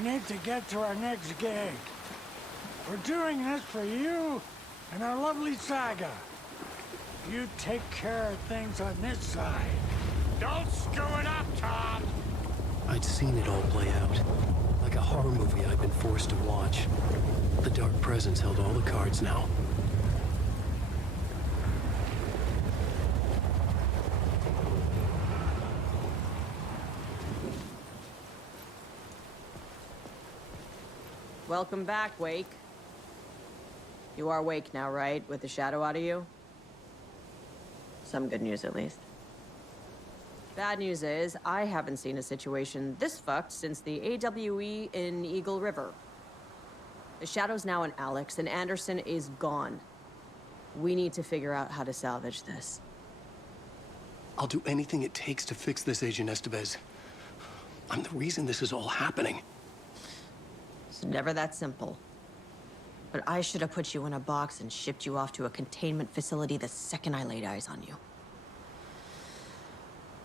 We need to get to our next gig. We're doing this for you and our lovely Saga. You take care of things on this side. Don't screw it up, Tom! I'd seen it all play out. Like a horror movie I'd been forced to watch. The Dark Presence held all the cards now. Welcome back, Wake. You are Wake now, right? With the shadow out of you? Some good news, at least. Bad news is, I haven't seen a situation this fucked since the AWE in Eagle River. The shadow's now in Alex, and Anderson is gone. We need to figure out how to salvage this. I'll do anything it takes to fix this, Agent Estevez. I'm the reason this is all happening. It's never that simple. But I should have put you in a box and shipped you off to a containment facility the second I laid eyes on you.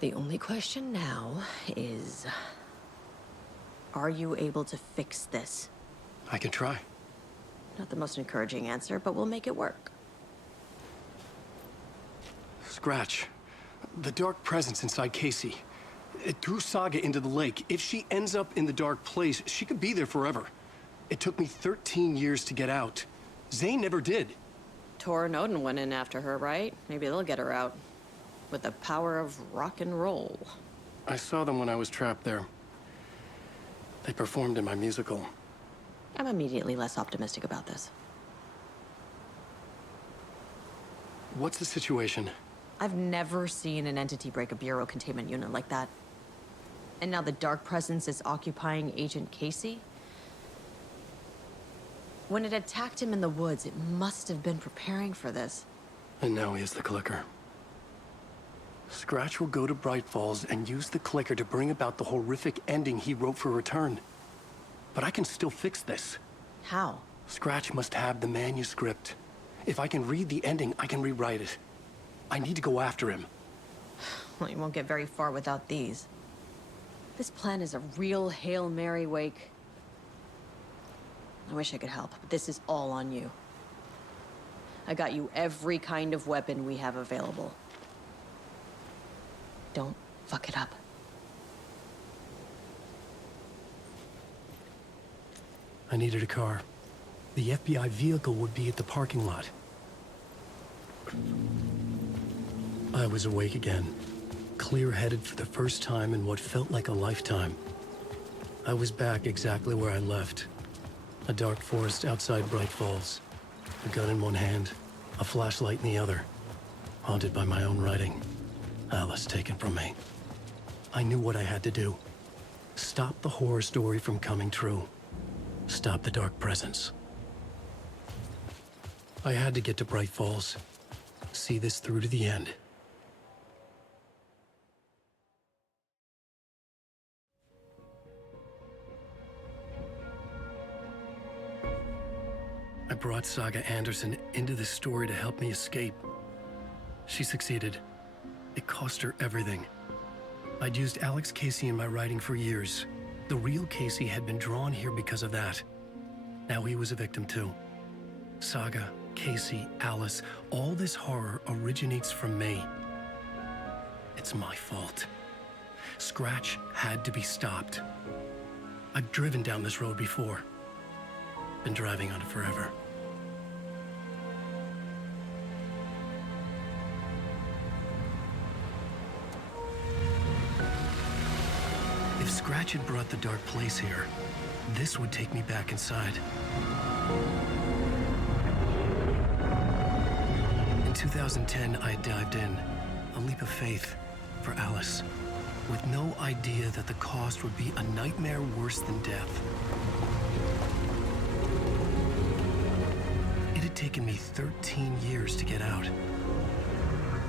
The only question now is... are you able to fix this? I can try. Not the most encouraging answer, but we'll make it work. Scratch. The Dark Presence inside Casey. It threw Saga into the lake. If she ends up in the Dark Place, she could be there forever. It took me 13 years to get out. Zane never did. Tor and Odin went in after her, right? Maybe they'll get her out. With the power of rock and roll. I saw them when I was trapped there. They performed in my musical. I'm immediately less optimistic about this. What's the situation? I've never seen an entity break a Bureau containment unit like that. And now the Dark Presence is occupying Agent Casey? When it attacked him in the woods, it must have been preparing for this. And now he has the clicker. Scratch will go to Bright Falls and use the clicker to bring about the horrific ending he wrote for Return. But I can still fix this. How? Scratch must have the manuscript. If I can read the ending, I can rewrite it. I need to go after him. Well, you won't get very far without these. This plan is a real Hail Mary, Wake. I wish I could help, but this is all on you. I got you every kind of weapon we have available. Don't fuck it up. I needed a car. The FBI vehicle would be at the parking lot. I was awake again, clear-headed for the first time in what felt like a lifetime. I was back exactly where I left. A dark forest outside Bright Falls. A gun in one hand, a flashlight in the other. Haunted by my own writing. Alice taken from me. I knew what I had to do. Stop the horror story from coming true. Stop the Dark Presence. I had to get to Bright Falls. See this through to the end. I brought Saga Anderson into this story to help me escape. She succeeded. It cost her everything. I'd used Alex Casey in my writing for years. The real Casey had been drawn here because of that. Now he was a victim too. Saga, Casey, Alice, all this horror originates from me. It's my fault. Scratch had to be stopped. I've driven down this road before. Been driving on it forever. If Scratch had brought the Dark Place here, this would take me back inside. In 2010, I dived in, a leap of faith, for Alice, with no idea that the cost would be a nightmare worse than death. It had taken me 13 years to get out.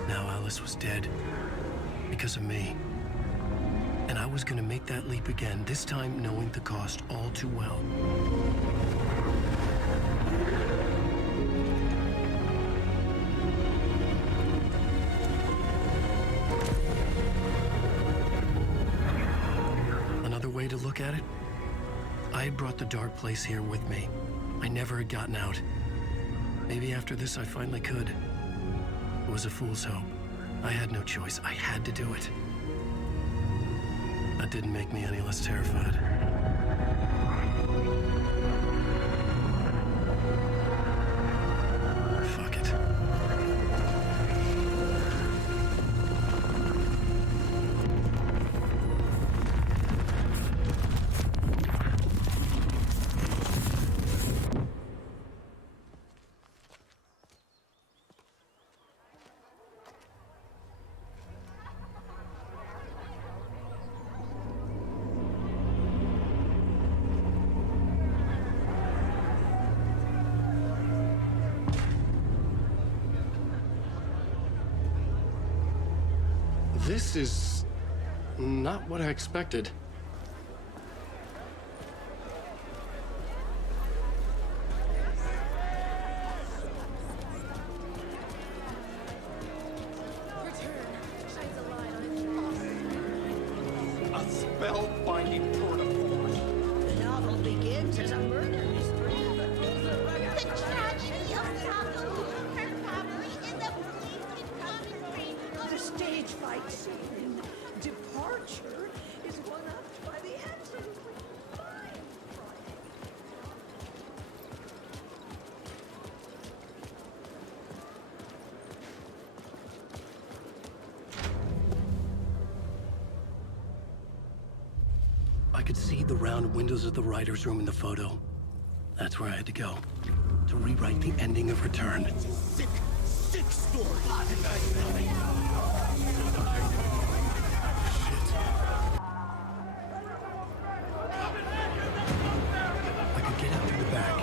Now Alice was dead, because of me. And I was gonna make that leap again, this time knowing the cost all too well. Another way to look at it, I had brought the dark place here with me. I never had gotten out. Maybe after this I finally could. It was a fool's hope. I had no choice. I had to do it. That didn't make me any less terrified. Fuck it. This is not what I expected. A spellbinding tour de force. The novel begins as a murder mystery. The tragedy of Her family in the police department. The stage fight scene. Departure is one-upped by the absolutely fine Friday. I could see the round windows of the writer's room in the photo. That's where I had to go. To rewrite the ending of Return. Sick, sick story. I could get out through the back.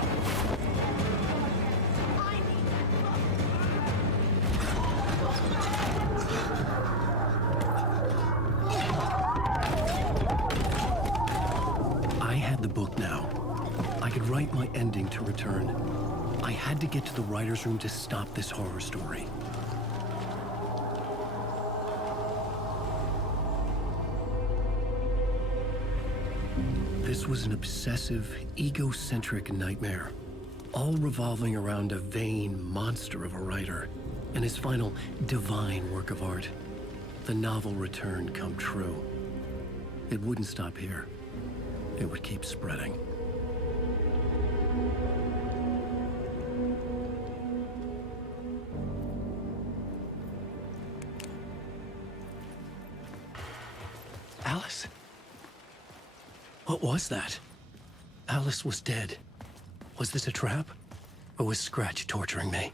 I had the book now. I could write my ending to Return. I had to get to the writer's room to stop this horror story. This was an obsessive, egocentric nightmare, all revolving around a vain monster of a writer and his final divine work of art, the novel Return come true. It wouldn't stop here. It would keep spreading. Alice? What was that? Alice was dead. Was this a trap? Or was Scratch torturing me?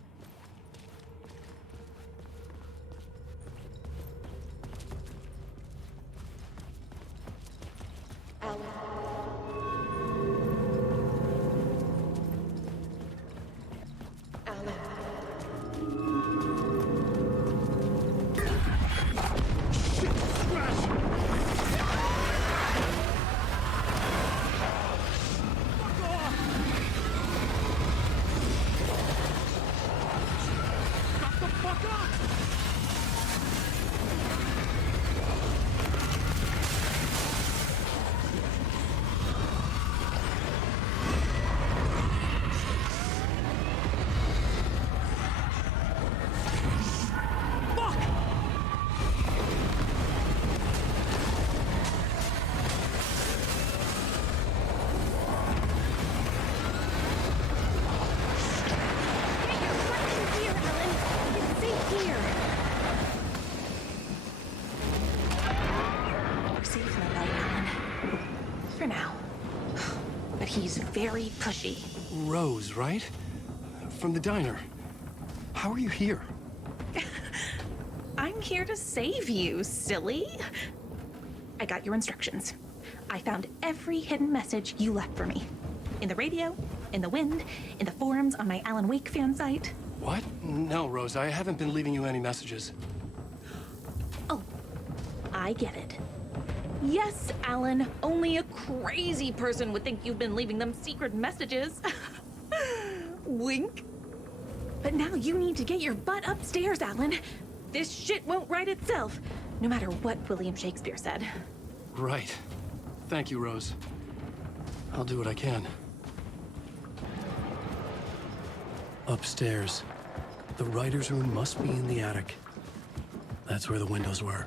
For now. But he's very pushy. Rose, right? From the diner. How are you here? I'm here to save you, silly. I got your instructions. I found every hidden message you left for me. In the radio, in the wind, in the forums on my Alan Wake fan site. What? No, Rose, I haven't been leaving you any messages. Oh, I get it. Yes, Alan, only a crazy person would think you've been leaving them secret messages. Wink. But now you need to get your butt upstairs, Alan. This shit won't right itself, no matter what William Shakespeare said. Right. Thank you, Rose. I'll do what I can. Upstairs. The writer's room must be in the attic. That's where the windows were.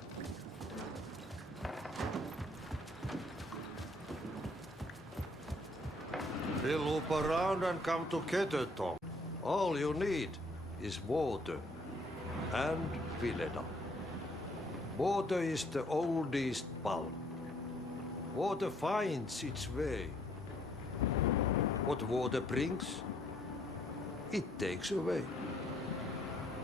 We'll loop around and come together, Tom. All you need is water and Vileda. Water is the oldest bulb. Water finds its way. What water brings, it takes away.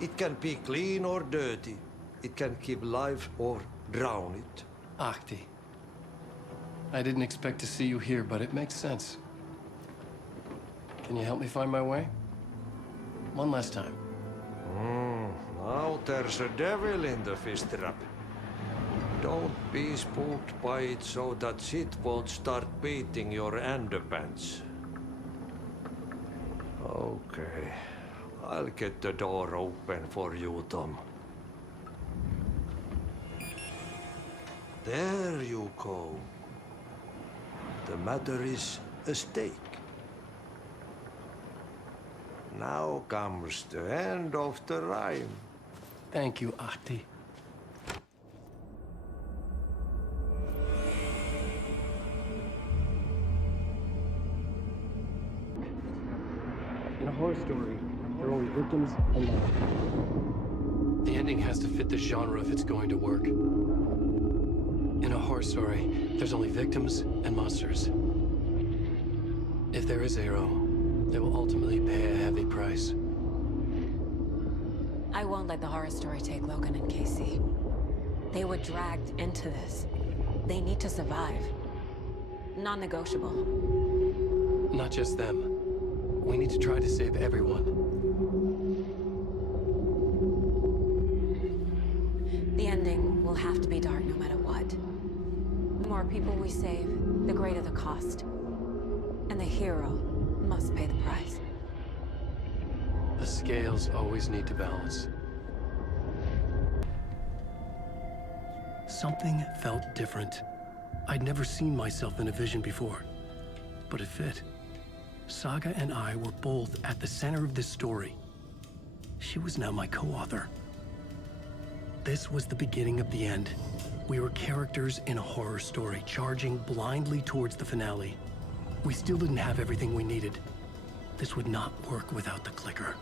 It can be clean or dirty. It can keep life or drown it. Ahti. I didn't expect to see you here, but it makes sense. Can you help me find my way? One last time. Now there's a devil in the fish trap. Don't be spooked by it so that shit won't start beating your underpants. Okay. I'll get the door open for you, Tom. There you go. The matter is a stake. Now comes the end of the rhyme. Thank you, Ahti. In a horror story, there are only victims and monsters. The ending has to fit the genre if it's going to work. In a horror story, there's only victims and monsters. If there is a hero, they will ultimately pay a heavy price. I won't let the horror story take Logan and Casey. They were dragged into this. They need to survive. Non-negotiable. Not just them. We need to try to save everyone. The ending will have to be dark no matter what. The more people we save, the greater the cost. And the hero must pay the price. The scales always need to balance. Something felt different. I'd never seen myself in a vision before, but it fit. Saga and I were both at the center of this story. She was now my co-author. This was the beginning of the end. We were characters in a horror story, charging blindly towards the finale. We still didn't have everything we needed. This would not work without the clicker.